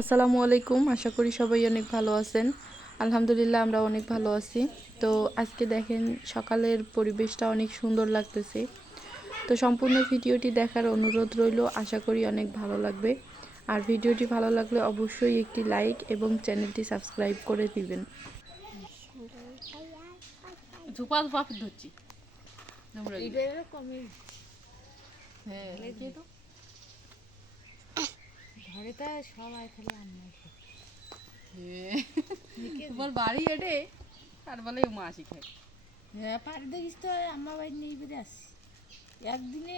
আসসালামু আলাইকুম আশা করি সবাই অনেক ভালো আছেন। আলহামদুলিল্লাহ আমরা অনেক ভালো আছি। তো আজকে দেখেন সকালের পরিবেশটা অনেক সুন্দর লাগতেছে। তো সম্পূর্ণ ভিডিওটি দেখার অনুরোধ রইল আশা করি অনেক ভালো লাগবে। আর ভিডিওটি ভালো লাগলে অবশ্যই একটি লাইক এবং চ্যানেলটি সাবস্ক্রাইব করে দিবেন। ধরছি। হ্যাঁ। ঘরে তো সবাই খালি আম্মাই তোমার বাড়ি এটে আর বলে মা আসি খায় হ্যাঁ পারি দেখিস তো আম্মা বাড়ি নেই বেড়ে আসি একদিনে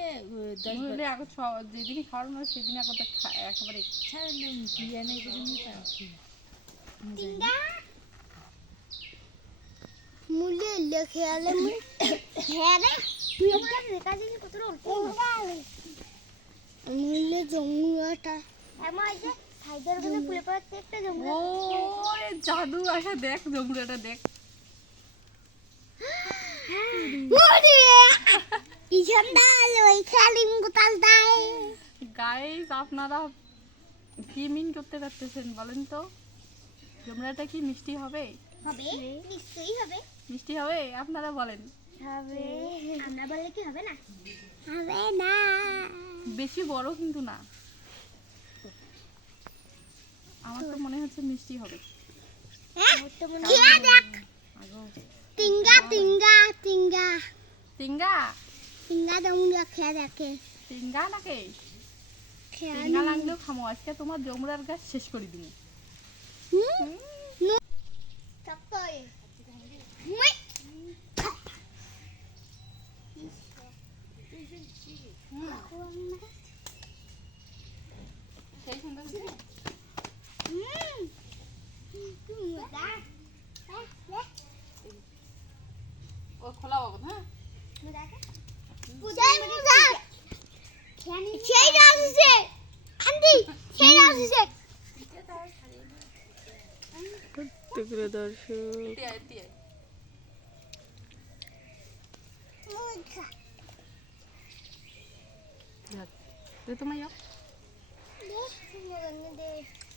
এখন ছ- যেদিনই খাওয়ানো হয় সেদিন এখন তো একেবারে ছাড়লে বিরিয়ানি করে নিতে আসি মুলে লেখে আলে হ্যাঁ রে তুই একটা রেখা দিলি কত অল্প মুলে জমুয়াটা আমার যে সাইডের ওখানে ফুলে পড়াতে একটা জমুয়া ও জাদু আসা দেখ জমুরাটা দেখ। গাইস আপনারা কি মিন করতে পারতেছেন বলেন তো। জমুরাটা কি মিষ্টি হবে? হবে নিশ্চয়ই হবে। মিষ্টি হবে? আপনারা বলেন। হবে। আমরা বললে কি হবে না হবে না? বেশি বড় কিন্তু না। আমার তো মনে হচ্ছে মিষ্টি হবে। খেয়া দেখ? আগো। তিঙ্গা তিঙ্গা তিঙ্গা তিঙ্গা তিঙ্গা জমুয়া খেয়া দেখে। তিঙ্গা নাকি? তিঙ্গা লাগলেও খামো আজকে তোমার জমুরার গাছ শেষ করে. সেই সুন্দর ও খোলা বাবু হ্যাঁ সেই আসছে আন্টি সেই আসছে প্রিয় দর্শক টিয়া টিয়া দে তোমার যাও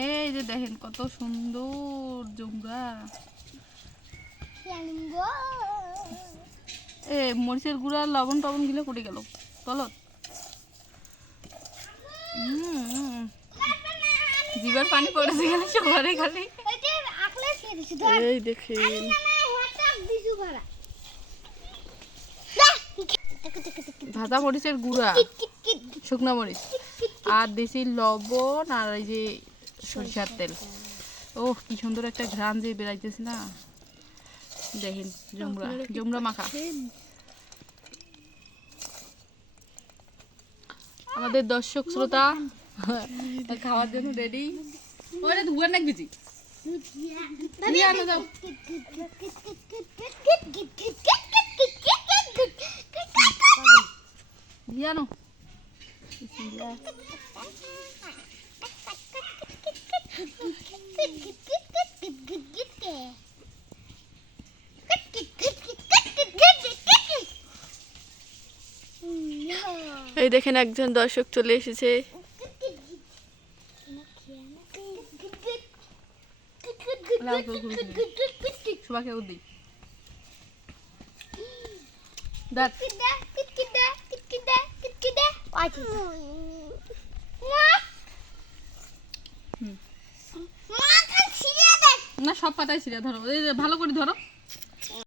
এই যে দেখেন কত সুন্দর জমরা। এ মরিচের গুঁড়া লবণ টবণ গিলে পড়ে গেল। তলত জিভের পানি পড়েছে গেলে সবারই খালি। এই দেখেন। ভাজা মরিচের গুঁড়া, শুকনা মরিচ, আর দেশি লবণ আর এই যে সরিষার তেল। ও কি সুন্দর একটা ঘ্রাণ যে বেরাইতেছে না। দেখেন, জমরা জমরা মাখা। আমাদের দর্শক শ্রোতা, খাওয়ার জন্য রেডি ওরে ধুয়ার নাক বিজি। নিয়ে আনো যাও। দিয়ে আনো বিসমিল্লাহ। এই দেখেন একজন দর্শক চলে এসেছে। সবাইকে দিই দাঁত। না সব পাতায় ছিঁড়ে ধরো। ভালো করে ধরো।